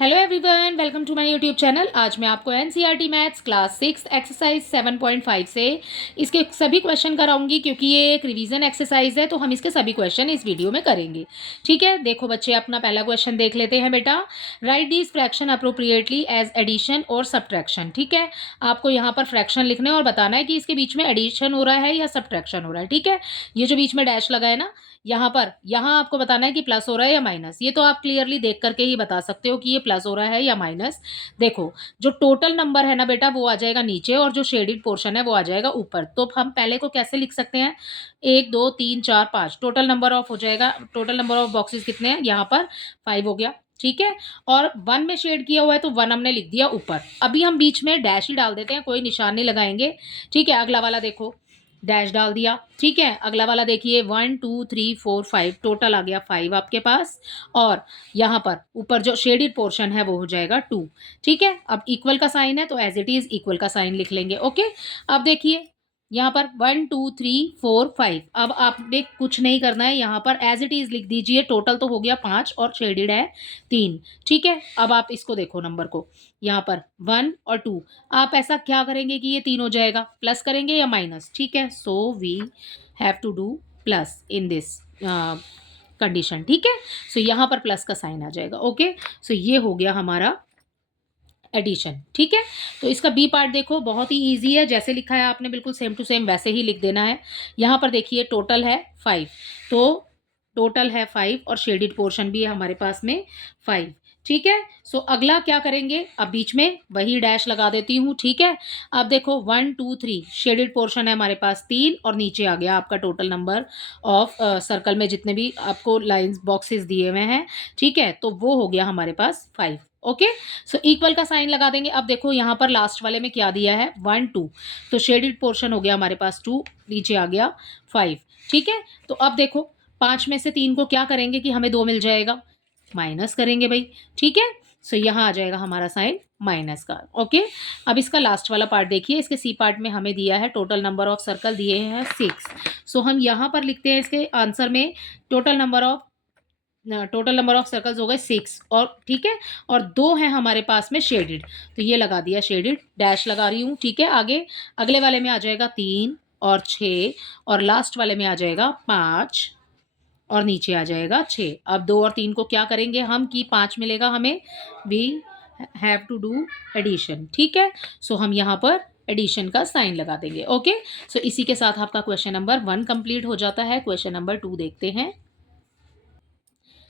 Hello everyone, welcome to my YouTube channel. आज मैं आपको एनसीईआरटी मैथ्स क्लास 6 एक्सरसाइज 7.5 से इसके सभी क्वेश्चन कराऊंगी, क्योंकि ये एक रिवीजन एक्सरसाइज है, तो हम इसके सभी क्वेश्चन इस वीडियो में करेंगे। ठीक है, देखो बच्चे, अपना पहला क्वेश्चन देख लेते हैं बेटा। Write these fraction appropriately as addition और सब्ट्रैक्शन। ठीक है, आपको यहाँ पर फ्रैक्शन लिखना है और बताना है कि इसके बीच में एडिशन हो रहा है या सब्ट्रैक्शन हो रहा है। ठीक है, ये जो बीच में डैश लगा है ना, यहाँ आपको बताना है कि प्लस हो रहा है या माइनस। ये तो आप क्लियरली देख करके ही बता सकते हो कि ये प्लस हो रहा है या माइनस। देखो, जो टोटल नंबर है ना बेटा, वो आ जाएगा नीचे और जो शेडेड पोर्शन है वो आ जाएगा ऊपर। तो हम पहले को कैसे लिख सकते हैं? 1 2 3 4 5 टोटल नंबर ऑफ हो जाएगा। टोटल नंबर ऑफ बॉक्सेस कितने हैं? यहाँ पर 5 हो गया। ठीक है, और 1 में शेड किया हुआ है तो 1 हमने लिख दिया ऊपर। अभी हम बीच में डैश ही डाल देते हैं, कोई निशान नहीं लगाएंगे। ठीक है, अगला वाला देखो, डैश डाल दिया। ठीक है, अगला वाला देखिए, 1 2 3 4 5 टोटल आ गया 5 आपके पास। और यहाँ पर ऊपर जो शेडेड पोर्शन है वो हो जाएगा 2। ठीक है, अब इक्वल का साइन है तो एज इट इज इक्वल का साइन लिख लेंगे। ओके, अब देखिए यहाँ पर 1 2 3 4 5। अब आपने कुछ नहीं करना है, यहाँ पर एज इट इज लिख दीजिए। टोटल तो हो गया 5 और शेडेड है 3। ठीक है, अब आप इसको देखो नंबर को, यहाँ पर 1 और 2। आप ऐसा क्या करेंगे कि ये 3 हो जाएगा? प्लस करेंगे या माइनस? ठीक है, so we have to do plus in this condition. ठीक है, सो यहाँ पर प्लस का साइन आ जाएगा। ओके, सो ये हो गया हमारा एडिशन। ठीक है, तो इसका बी पार्ट देखो, बहुत ही इजी है। जैसे लिखा है आपने बिल्कुल सेम टू सेम वैसे ही लिख देना है। यहाँ पर देखिए टोटल है 5, तो टोटल है 5 और शेडेड पोर्शन भी है हमारे पास में 5। ठीक है, सो अगला क्या करेंगे? अब बीच में वही डैश लगा देती हूँ। ठीक है, अब देखो 1 2 3 शेडेड पोर्शन है हमारे पास 3 और नीचे आ गया आपका टोटल नंबर ऑफ सर्कल में जितने भी आपको लाइंस बॉक्सेस दिए हुए हैं। ठीक है, तो वो हो गया हमारे पास 5। ओके, सो इक्वल का साइन लगा देंगे। अब देखो यहाँ पर लास्ट वाले में क्या दिया है? 1 2, तो शेडेड पोर्शन हो गया हमारे पास 2, नीचे आ गया 5। ठीक है, तो अब देखो 5 में से 3 को क्या करेंगे कि हमें 2 मिल जाएगा? माइनस करेंगे भाई। ठीक है, सो यहाँ आ जाएगा हमारा साइन माइनस का। ओके, अब इसका लास्ट वाला पार्ट देखिए। इसके सी पार्ट में हमें दिया है टोटल नंबर ऑफ सर्कल दिए हैं 6। सो हम यहाँ पर लिखते हैं इसके आंसर में टोटल नंबर ऑफ सर्कल्स हो गए 6। और ठीक है, और 2 हैं हमारे पास में शेडेड, तो ये लगा दिया शेडेड, डैश लगा रही हूँ। ठीक है, आगे अगले वाले में आ जाएगा 3 और 6 और लास्ट वाले में आ जाएगा 5 और नीचे आ जाएगा 6। अब 2 और 3 को क्या करेंगे हम कि 5 मिलेगा हमें? We have to do addition. ठीक है, सो हम यहाँ पर एडिशन का साइन लगा देंगे। ओके, सो इसी के साथ आपका क्वेश्चन नंबर 1 कंप्लीट हो जाता है। क्वेश्चन नंबर 2 देखते हैं।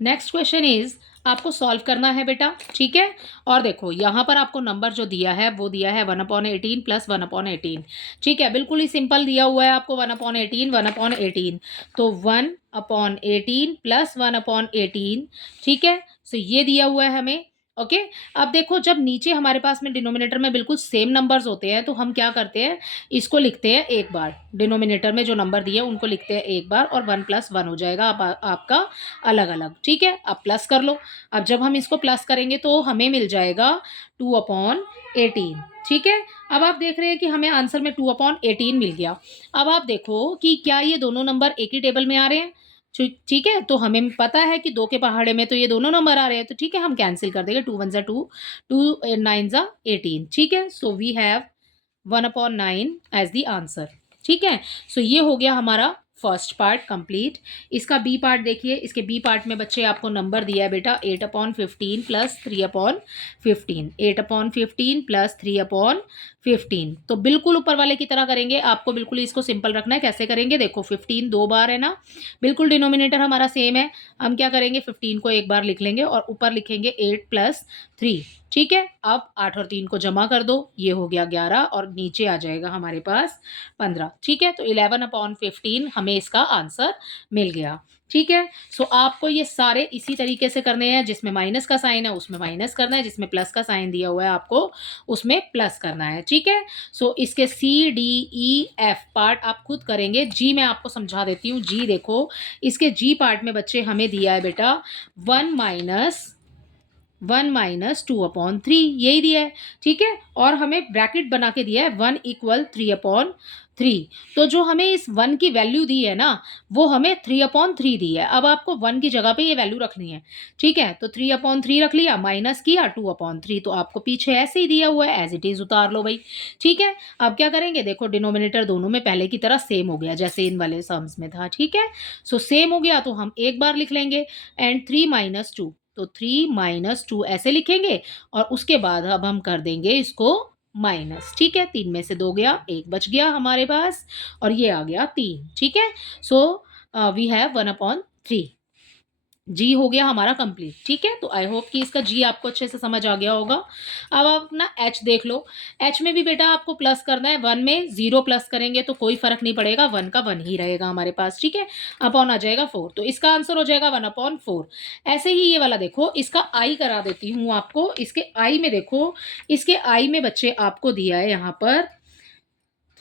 नेक्स्ट क्वेश्चन इज, आपको सॉल्व करना है बेटा। ठीक है, और देखो यहाँ पर आपको नंबर जो दिया है वो दिया है 1/18 प्लस 1/18। ठीक है, बिल्कुल ही सिंपल दिया हुआ है आपको 1/18 1/18, तो 1/18 प्लस 1/18। ठीक है, सो ये दिया हुआ है हमें। ओके, अब देखो जब नीचे हमारे पास में डिनोमिनेटर में बिल्कुल सेम नंबर्स होते हैं तो हम क्या करते हैं, इसको लिखते हैं एक बार। डिनोमिनेटर में जो नंबर दिए उनको लिखते हैं एक बार और 1 + 1 हो जाएगा आपका अलग अलग। ठीक है, अब प्लस कर लो। अब जब हम इसको प्लस करेंगे तो हमें मिल जाएगा 2/18। ठीक है, अब आप देख रहे हैं कि हमें आंसर में 2/18 मिल गया। अब आप देखो कि क्या ये दोनों नंबर एक ही टेबल में आ रहे हैं? ठीक है, तो हमें पता है कि 2 के पहाड़े में तो ये दोनों नंबर आ रहे हैं, तो ठीक है, हम कैंसिल कर देंगे। 2 1 2, 2 9 18। ठीक है, so we have 1/9 as the answer. ठीक है, सो ये हो गया हमारा फर्स्ट पार्ट कंप्लीट। इसका बी पार्ट देखिए। इसके बी पार्ट में बच्चे आपको नंबर दिया है बेटा 8/15 प्लस 3/15। 8/15 प्लस 3/15, तो बिल्कुल ऊपर वाले की तरह करेंगे। आपको बिल्कुल इसको सिंपल रखना है। कैसे करेंगे? देखो 15 2 बार है ना, बिल्कुल डिनोमिनेटर हमारा सेम है। हम क्या करेंगे, 15 को एक बार लिख लेंगे और ऊपर लिखेंगे 8 + 3। ठीक है, अब 8 और 3 को जमा कर दो, ये हो गया 11 और नीचे आ जाएगा हमारे पास 15। ठीक है, तो 11/15 हमें इसका आंसर मिल गया। ठीक है, सो आपको ये सारे इसी तरीके से करने हैं। जिसमें माइनस का साइन है उसमें माइनस करना है, जिसमें प्लस का साइन दिया हुआ है आपको उसमें प्लस करना है। ठीक है, सो इसके CDEF पार्ट आप खुद करेंगे। जी मैं आपको समझा देती हूँ। जी देखो, इसके जी पार्ट में बच्चे हमें दिया है बेटा 1 - 1 माइनस 2/3 यही दिया है, ठीक है। और हमें ब्रैकेट बना के दिया है 1 = 3/3। तो जो हमें इस 1 की वैल्यू दी है ना, वो हमें 3/3 दी है। अब आपको 1 की जगह पे ये वैल्यू रखनी है, ठीक है। तो 3/3 रख लिया, माइनस किया 2/3, तो आपको पीछे ऐसे ही दिया हुआ है, एज इट इज़ उतार लो भाई, ठीक है। अब क्या करेंगे, देखो डिनोमिनेटर दोनों में पहले की तरह सेम हो गया जैसे इन वाले सम्स में था, ठीक है। सो सेम हो गया तो हम एक बार लिख लेंगे, एंड 3 - 2, तो 3 - 2 ऐसे लिखेंगे, और उसके बाद अब हम कर देंगे इसको माइनस, ठीक है। 3 में से 2 गया, 1 बच गया हमारे पास, और ये आ गया 3, ठीक है। So we have 1/3। जी हो गया हमारा कंप्लीट, ठीक है। तो आई होप कि इसका जी आपको अच्छे से समझ आ गया होगा। अब आप अपना एच देख लो। एच में भी बेटा आपको प्लस करना है। 1 में 0 प्लस करेंगे तो कोई फर्क नहीं पड़ेगा, 1 का 1 ही रहेगा हमारे पास, ठीक है। अपॉन आ जाएगा 4, तो इसका आंसर हो जाएगा 1/4। ऐसे ही ये वाला देखो, इसका आई करा देती हूँ आपको। इसके आई में देखो, इसके आई में बच्चे आपको दिया है यहाँ पर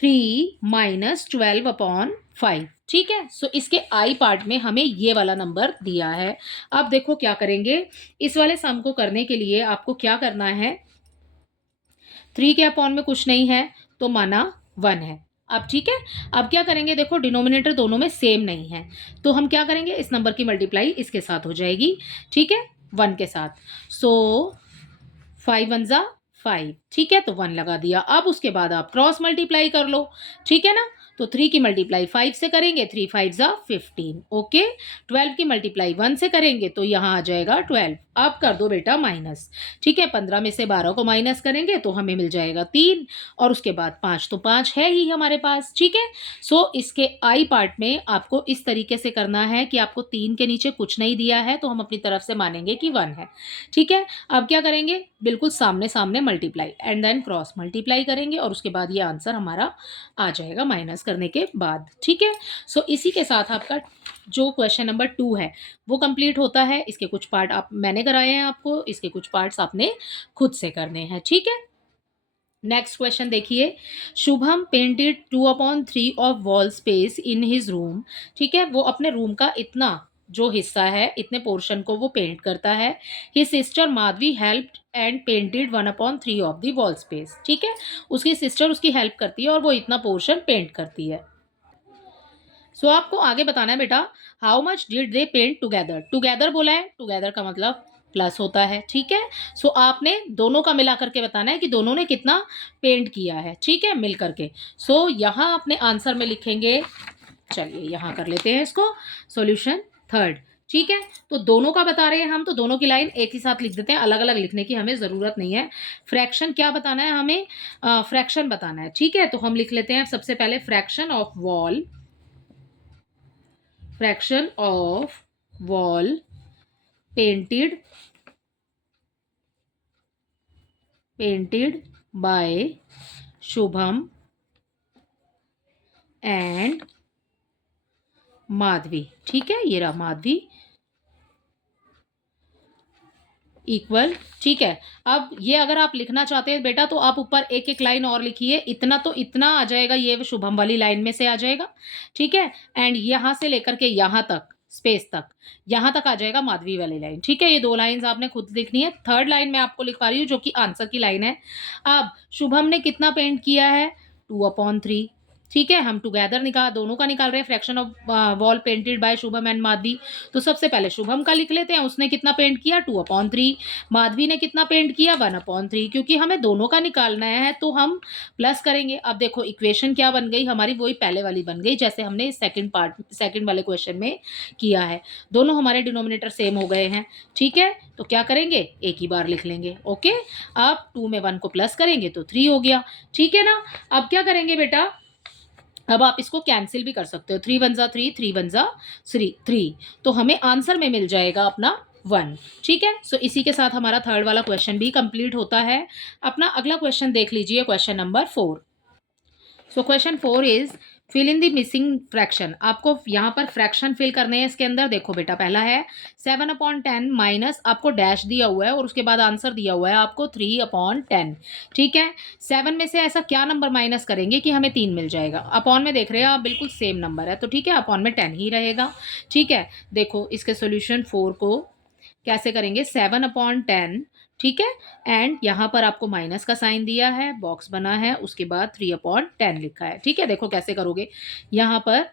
3 - 12/5, ठीक है। सो इसके आई पार्ट में हमें ये वाला नंबर दिया है। अब देखो क्या करेंगे, इस वाले सम को करने के लिए आपको क्या करना है, 3 के अपॉन में कुछ नहीं है तो माना 1 है। अब ठीक है, अब क्या करेंगे, देखो डिनोमिनेटर दोनों में सेम नहीं है, तो हम क्या करेंगे, इस नंबर की मल्टीप्लाई इसके साथ हो जाएगी, ठीक है, 1 के साथ। सो 5 1 ज़ा 5, ठीक है, तो 1 लगा दिया। अब उसके बाद आप क्रॉस मल्टीप्लाई कर लो, ठीक है ना। तो 3 की मल्टीप्लाई 5 से करेंगे, 3 5 ज़ा 15, ओके। 12 की मल्टीप्लाई 1 से करेंगे तो यहाँ आ जाएगा 12। अब कर दो बेटा माइनस, ठीक है। 15 में से 12 को माइनस करेंगे तो हमें मिल जाएगा 3, और उसके बाद 5, तो 5 है ही हमारे पास, ठीक है। सो इसके आई पार्ट में आपको इस तरीके से करना है कि आपको 3 के नीचे कुछ नहीं दिया है तो हम अपनी तरफ से मानेंगे कि 1 है, ठीक है। अब क्या करेंगे, बिल्कुल सामने सामने multiply and then cross multiply करेंगे, और उसके बाद ये आंसर हमारा आ जाएगा माइनस करने के बाद, ठीक है। सो इसी के साथ आपका जो क्वेश्चन नंबर 2 है वो कंप्लीट होता है। इसके कुछ पार्ट आप मैंने कराए हैं आपको, इसके कुछ पार्ट्स आपने खुद से करने हैं, ठीक है। नेक्स्ट क्वेश्चन देखिए, Shubham painted 2/3 of wall space in his room, ठीक है। वो अपने रूम का इतना जो हिस्सा है, इतने पोर्शन को वो पेंट करता है। His sister Madhavi helped and painted 1/3 of the wall space, ठीक है। उसकी सिस्टर उसकी हेल्प करती है और वो इतना पोर्शन पेंट करती है। सो आपको आगे बताना है बेटा, how much did they paint together. Together बोला है, टुगेदर का मतलब प्लस होता है, ठीक है। सो आपने दोनों का मिला करके बताना है कि दोनों ने कितना पेंट किया है, ठीक है, मिल करके। सो यहाँ अपने आंसर में लिखेंगे, चलिए यहाँ कर लेते हैं इसको, सॉल्यूशन थर्ड, ठीक है। तो दोनों का बता रहे हैं हम, तो दोनों की लाइन एक ही साथ लिख देते हैं, अलग अलग लिखने की हमें ज़रूरत नहीं है। फ्रैक्शन क्या बताना है हमें, फ्रैक्शन बताना है, ठीक है। तो हम लिख लेते हैं सबसे पहले fraction of wall, fraction of wall painted bye Shubham and Madhavi, ठीक है। ये रहा माधवी इक्वल, ठीक है। अब ये अगर आप लिखना चाहते हैं बेटा तो आप ऊपर एक एक लाइन और लिखिए, इतना तो इतना आ जाएगा, ये शुभम वाली लाइन में से आ जाएगा, ठीक है। एंड यहाँ से लेकर के यहाँ तक स्पेस तक, यहाँ तक आ जाएगा माधवी वाली लाइन, ठीक है। ये 2 लाइंस आपने खुद लिखनी है। थर्ड लाइन मैं आपको लिखवा रही हूँ जो कि आंसर की लाइन है। अब शुभम ने कितना पेंट किया है, 2/3, ठीक है। हम टुगेदर दोनों का निकाल रहे हैं, fraction of wall painted bye Shubham and Madhavi. तो सबसे पहले शुभम का लिख लेते हैं, उसने कितना पेंट किया 2/3, माधवी ने कितना पेंट किया 1/3। क्योंकि हमें दोनों का निकालना है तो हम प्लस करेंगे। अब देखो इक्वेशन क्या बन गई हमारी, वही पहले वाली बन गई जैसे हमने सेकंड वाले क्वेश्चन में किया है। दोनों हमारे डिनोमिनेटर सेम हो गए हैं, ठीक है। तो क्या करेंगे, एक ही बार लिख लेंगे, ओके। अब 2 में 1 को प्लस करेंगे तो 3 हो गया, ठीक है ना। अब क्या करेंगे बेटा, अब आप इसको कैंसिल भी कर सकते हो, 3 1 ज़ा 3, 3 1 ज़ा 3, तो हमें आंसर में मिल जाएगा अपना 1, ठीक है। सो इसी के साथ हमारा थर्ड वाला क्वेश्चन भी कंप्लीट होता है। अपना अगला क्वेश्चन देख लीजिए, question number 4। So question 4 is fill in the missing fraction. आपको यहाँ पर फ्रैक्शन फिल करने हैं इसके अंदर। देखो बेटा, पहला है 7/10 माइनस, आपको डैश दिया हुआ है और उसके बाद आंसर दिया हुआ है आपको 3/10, ठीक है। 7 में से ऐसा क्या नंबर माइनस करेंगे कि हमें 3 मिल जाएगा। अपॉन में देख रहे हैं आप, बिल्कुल सेम नंबर है तो ठीक है, अपॉन में 10 ही रहेगा, ठीक है। देखो इसके सोल्यूशन 4 को कैसे करेंगे 7/10, ठीक है। एंड यहाँ पर आपको माइनस का साइन दिया है, बॉक्स बना है, उसके बाद 3/10 लिखा है, ठीक है। देखो कैसे करोगे, यहाँ पर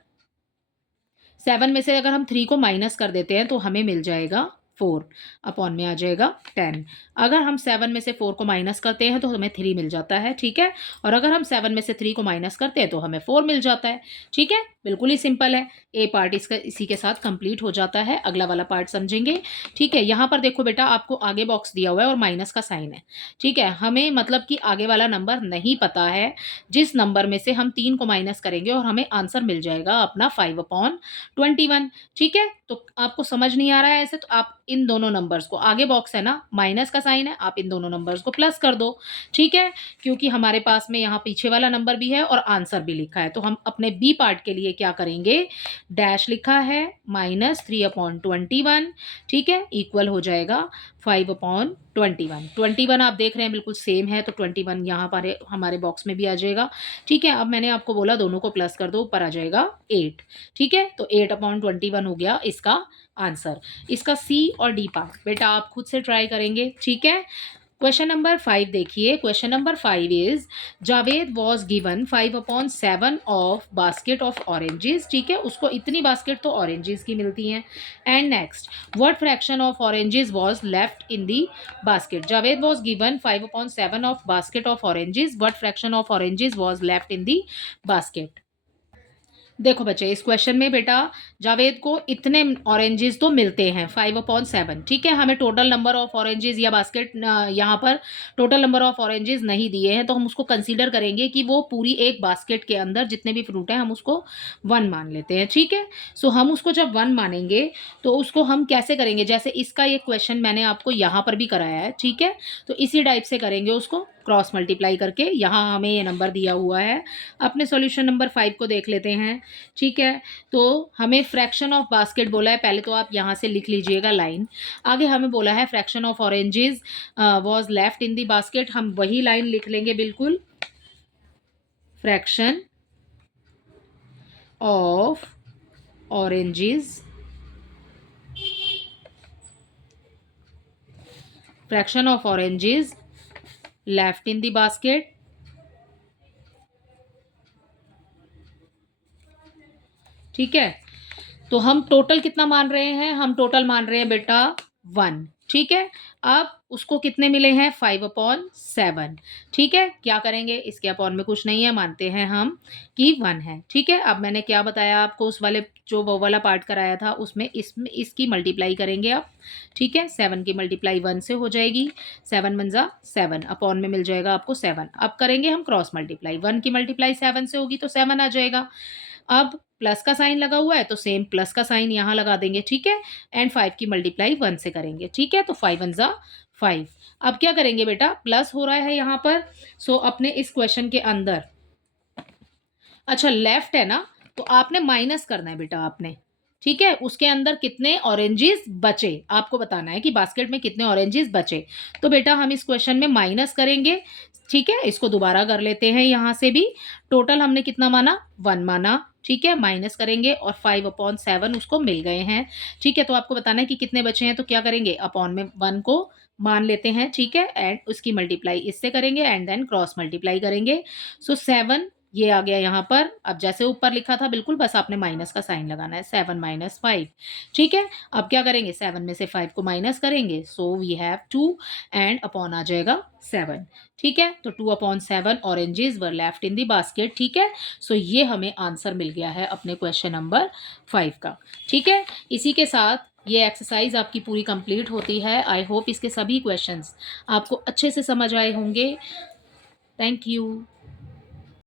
7 में से अगर हम 3 को माइनस कर देते हैं तो हमें मिल जाएगा 4, अपॉन में आ जाएगा 10। अगर हम 7 में से 4 को माइनस करते हैं तो हमें 3 मिल जाता है, ठीक है। और अगर हम 7 में से 3 को माइनस करते हैं तो हमें 4 मिल जाता है, ठीक है। बिल्कुल ही सिंपल है। ए पार्ट इसका इसी के साथ कंप्लीट हो जाता है। अगला वाला पार्ट समझेंगे, ठीक है। यहाँ पर देखो बेटा, आपको आगे बॉक्स दिया हुआ है और माइनस का साइन है, ठीक है। हमें मतलब कि आगे वाला नंबर नहीं पता है, जिस नंबर में से हम 3 को माइनस करेंगे और हमें आंसर मिल जाएगा अपना 5/21, ठीक है। तो आपको समझ नहीं आ रहा है ऐसे, तो आप इन दोनों नंबर्स को, आगे बॉक्स है ना, माइनस का साइन है, आप इन दोनों नंबर्स को प्लस कर दो, ठीक है। क्योंकि हमारे पास में यहाँ पीछे वाला नंबर भी है और आंसर भी लिखा है, तो हम अपने बी पार्ट के लिए क्या करेंगे, डैश लिखा है -3/21, ठीक है, इक्वल हो जाएगा 5/21। 21 आप देख रहे हैं बिल्कुल सेम है, तो 21 यहाँ पर हमारे बॉक्स में भी आ जाएगा, ठीक है। अब मैंने आपको बोला दोनों को प्लस कर दो, ऊपर आ जाएगा 8, ठीक है। तो 8/21 हो गया इसका आंसर। इसका सी और डी पार्ट बेटा आप खुद से ट्राई करेंगे, ठीक है। क्वेश्चन नंबर 5 देखिए। Question number 5 is Javed was given 5/7 of basket of oranges, ठीक है। उसको इतनी बास्केट तो ऑरेंजेस की मिलती हैं। And next, what fraction of oranges was left in the basket. Javed was given 5/7 of basket of oranges, what fraction of oranges was left in the basket. देखो बच्चे, इस क्वेश्चन में बेटा जावेद को इतने ऑरेंजेस तो मिलते हैं 5/7, ठीक है। हमें टोटल नंबर ऑफ ऑरेंजेस या बास्केट यहाँ पर टोटल नंबर ऑफ ऑरेंजेस नहीं दिए हैं, तो हम उसको कंसीडर करेंगे कि वो पूरी एक बास्केट के अंदर जितने भी फ्रूट हैं हम उसको 1 मान लेते हैं, ठीक है। सो हम उसको जब 1 मानेंगे तो उसको हम कैसे करेंगे, जैसे इसका ये क्वेश्चन मैंने आपको यहाँ पर भी कराया है, ठीक है। तो इसी टाइप से करेंगे उसको, क्रॉस मल्टीप्लाई करके। यहाँ हमें ये नंबर दिया हुआ है, अपने सॉल्यूशन नंबर 5 को देख लेते हैं, ठीक है। तो हमें फ्रैक्शन ऑफ बास्केट बोला है, पहले तो आप यहाँ से लिख लीजिएगा लाइन। आगे हमें बोला है fraction of oranges was left in the basket, हम वही लाइन लिख लेंगे बिल्कुल। Fraction of oranges, fraction of oranges left in the basket, ठीक है। तो हम टोटल कितना मान रहे हैं, हम टोटल मान रहे हैं बेटा 1, ठीक है। अब उसको कितने मिले हैं 5/7, ठीक है। क्या करेंगे, इसके अपॉन में कुछ नहीं है, मानते हैं हम कि 1 है, ठीक है। अब मैंने क्या बताया आपको, उस वाले जो वो वाला पार्ट कराया था उसमें इसकी मल्टीप्लाई करेंगे आप, ठीक है। 7 की मल्टीप्लाई 1 से हो जाएगी, 7 × 7, अपॉन में मिल जाएगा आपको 7। अब करेंगे हम क्रॉस मल्टीप्लाई, 1 की मल्टीप्लाई 7 से होगी तो 7 आ जाएगा। अब प्लस का साइन लगा हुआ है तो सेम प्लस का साइन यहाँ लगा देंगे, ठीक है। एंड 5 की मल्टीप्लाई 1 से करेंगे, ठीक है। तो 5 × 5। अब क्या करेंगे बेटा, प्लस हो रहा है यहाँ पर, सो अपने इस क्वेश्चन के अंदर, अच्छा लेफ्ट है ना, तो आपने माइनस करना है बेटा आपने, ठीक है। उसके अंदर कितने ऑरेंजेस बचे आपको बताना है कि बास्केट में कितने ऑरेंजेस बचे। तो बेटा हम इस क्वेश्चन में माइनस करेंगे, ठीक है। इसको दोबारा कर लेते हैं, यहाँ से भी टोटल हमने कितना माना, 1 माना, ठीक है। माइनस करेंगे और 5/7 उसको मिल गए हैं, ठीक है। तो आपको बताना है कि कितने बचे हैं, तो क्या करेंगे, अपॉन में 1 को मान लेते हैं, ठीक है। एंड उसकी मल्टीप्लाई इससे करेंगे एंड देन क्रॉस मल्टीप्लाई करेंगे। सो 7 ये आ गया यहाँ पर। अब जैसे ऊपर लिखा था बिल्कुल, बस आपने माइनस का साइन लगाना है, 7 - 5, ठीक है। अब क्या करेंगे, 7 में से 5 को माइनस करेंगे, so we have 2 and upon आ जाएगा 7, ठीक है। तो 2/7 oranges were left in the basket, ठीक है। सो ये हमें आंसर मिल गया है अपने क्वेश्चन नंबर 5 का, ठीक है। इसी के साथ ये एक्सरसाइज आपकी पूरी कंप्लीट होती है। आई होप इसके सभी क्वेश्चंस आपको अच्छे से समझ आए होंगे। Thank you.